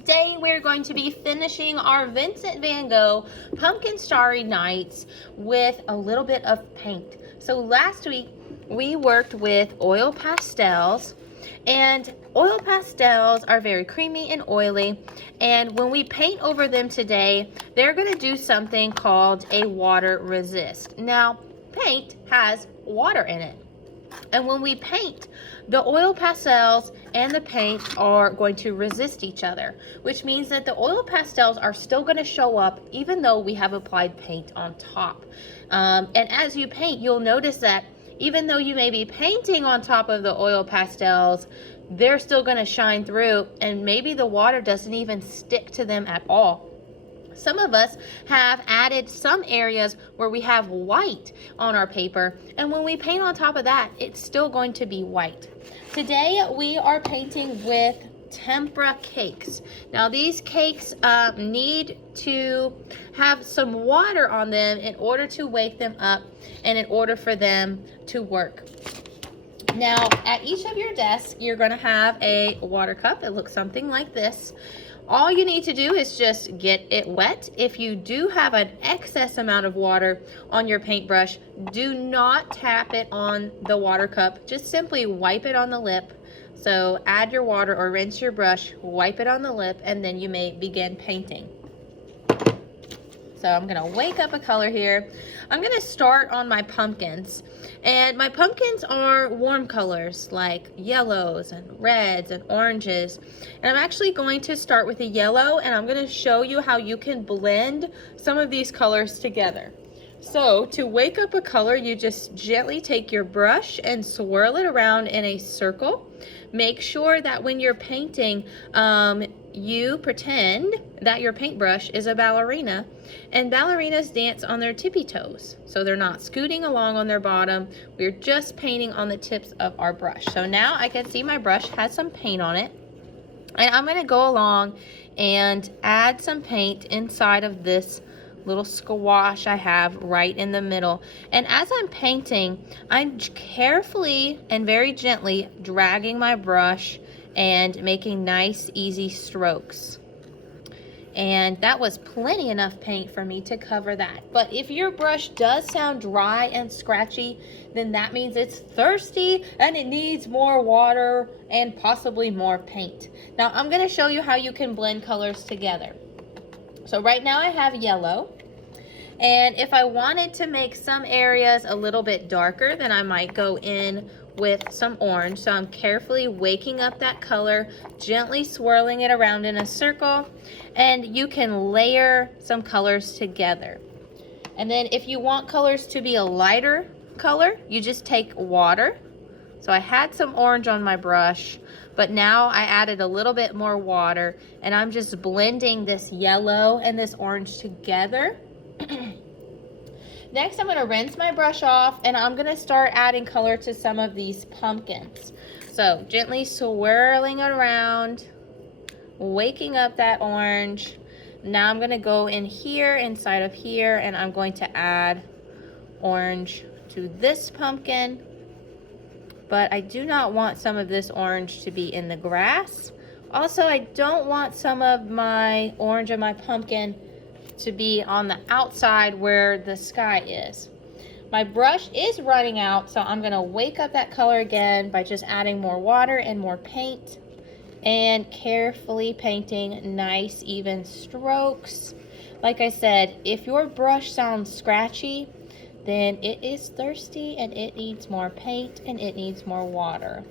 today we're going to be finishing our Vincent van Gogh Pumpkin Starry Nights with a little bit of paint. So last week we worked with oil pastels, and oil pastels are very creamy and oily, and when we paint over them today, they're going to do something called a water resist. Now, paint has water in it, and when we paint, the oil pastels and the paint are going to resist each other, which means that the oil pastels are still going to show up even though we have applied paint on top. And as you paint, you'll notice that even though you may be painting on top of the oil pastels, they're still going to shine through, and maybe the water doesn't even stick to them at all. Some of us have added some areas where we have white on our paper, and when we paint on top of that, it's still going to be white. Today we are painting with tempera cakes. Now these cakes need to have some water on them in order to wake them up and in order for them to work. Now at each of your desks, you're going to have a water cup that looks something like this. All you need to do is just get it wet. If you do have an excess amount of water on your paintbrush, do not tap it on the water cup. Just simply wipe it on the lip. So add your water or rinse your brush, wipe it on the lip, and then you may begin painting. So I'm gonna wake up a color here. I'm gonna start on my pumpkins. And my pumpkins are warm colors like yellows and reds and oranges. And I'm actually going to start with a yellow, and I'm gonna show you how you can blend some of these colors together. So to wake up a color, you just gently take your brush and swirl it around in a circle. Make sure that when you're painting, you pretend that your paintbrush is a ballerina, and ballerinas dance on their tippy toes. So they're not scooting along on their bottom. We're just painting on the tips of our brush. So now I can see my brush has some paint on it, and I'm gonna go along and add some paint inside of this little squash I have right in the middle. And as I'm painting, I'm carefully and very gently dragging my brush and making nice, easy strokes. And that was plenty enough paint for me to cover that. But if your brush does sound dry and scratchy, then that means it's thirsty and it needs more water and possibly more paint. Now I'm going to show you how you can blend colors together. So right now I have yellow, and if I wanted to make some areas a little bit darker, then I might go in with some orange. So I'm carefully waking up that color, gently swirling it around in a circle, and you can layer some colors together. And then if you want colors to be a lighter color, you just take water. So I had some orange on my brush, but now I added a little bit more water, and I'm just blending this yellow and this orange together. Next, I'm going to rinse my brush off, and I'm going to start adding color to some of these pumpkins. So gently swirling it around, waking up that orange. Now I'm going to go in here, inside of here, and I'm going to add orange to this pumpkin. But I do not want some of this orange to be in the grass. Also, I don't want some of my orange of my pumpkin to be on the outside where the sky is. My brush is running out, so I'm gonna wake up that color again by just adding more water and more paint and carefully painting nice, even strokes. Like I said, if your brush sounds scratchy, then it is thirsty and it needs more paint and it needs more water.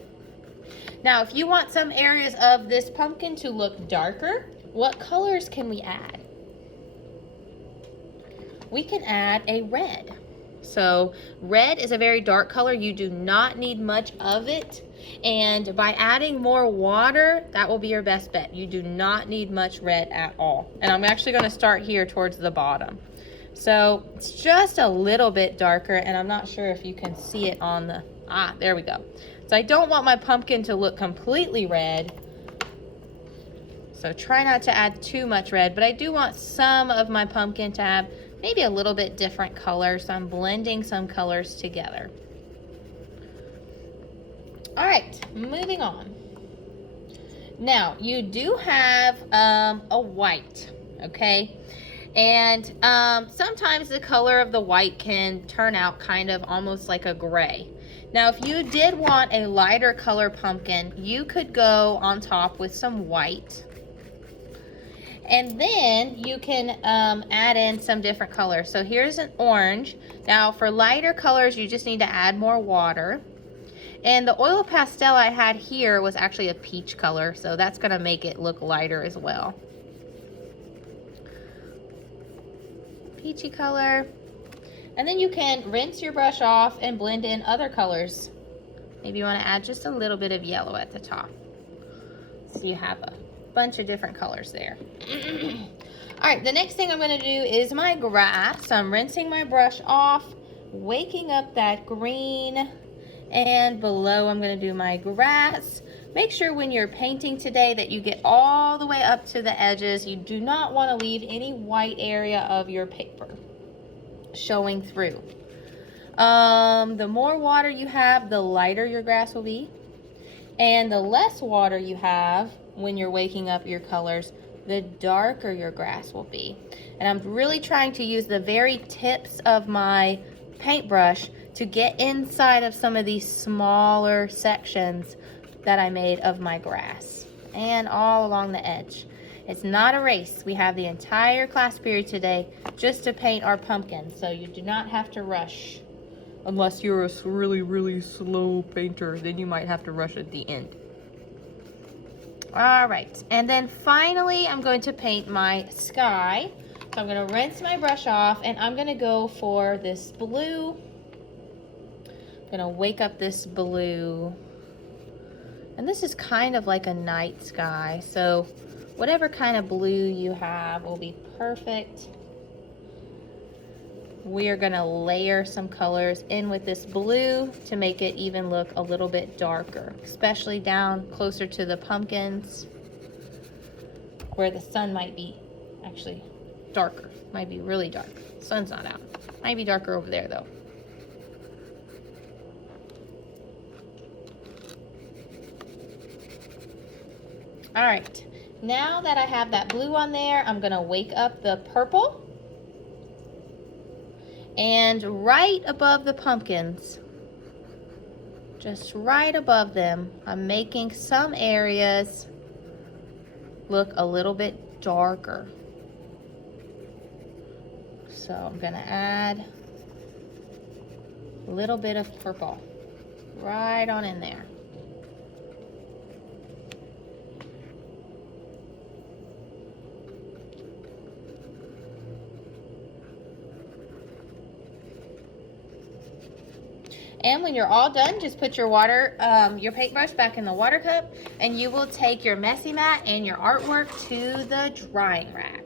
Now, if you want some areas of this pumpkin to look darker, what colors can we add? We can add a red. So red is a very dark color. You do not need much of it. And by adding more water, that will be your best bet. You do not need much red at all. And I'm actually going to start here towards the bottom. So it's just a little bit darker, and I'm not sure if you can see it on the, there we go. So I don't want my pumpkin to look completely red. So try not to add too much red, but I do want some of my pumpkin to have maybe a little bit different color. So I'm blending some colors together. All right, moving on. Now, you do have a white, okay? And sometimes the color of the white can turn out kind of almost like a gray. Now, if you did want a lighter color pumpkin, you could go on top with some white. And then you can add in some different colors. So here's an orange. Now, for lighter colors, you just need to add more water. And the oil pastel I had here was actually a peach color, so that's gonna make it look lighter as well. Peachy color. And then you can rinse your brush off and blend in other colors. Maybe you wanna add just a little bit of yellow at the top. So you have a bunch of different colors there. All right, the next thing I'm gonna do is my grass. So I'm rinsing my brush off, waking up that green, and below I'm going to do my grass. Make sure when you're painting today that you get all the way up to the edges. You do not want to leave any white area of your paper showing through. The more water you have, the lighter your grass will be. And the less water you have when you're waking up your colors, the darker your grass will be. And I'm really trying to use the very tips of my paintbrush to get inside of some of these smaller sections that I made of my grass and all along the edge. It's not a race. We have the entire class period today just to paint our pumpkin, so you do not have to rush. Unless you're a really, really slow painter, then you might have to rush at the end. All right, and then finally I'm going to paint my sky. So I'm going to rinse my brush off and I'm going to go for this blue. I'm going to wake up this blue. And this is kind of like a night sky. So whatever kind of blue you have will be perfect. We are going to layer some colors in with this blue to make it even look a little bit darker, especially down closer to the pumpkins where the sun might be actually darker. Might be really dark. Sun's not out. Might be darker over there though. All right, now that I have that blue on there, I'm gonna wake up the purple. And right above the pumpkins, just right above them, I'm making some areas look a little bit darker. So I'm gonna add a little bit of purple right on in there. And when you're all done, just put your your paintbrush back in the water cup, and you will take your messy mat and your artwork to the drying rack.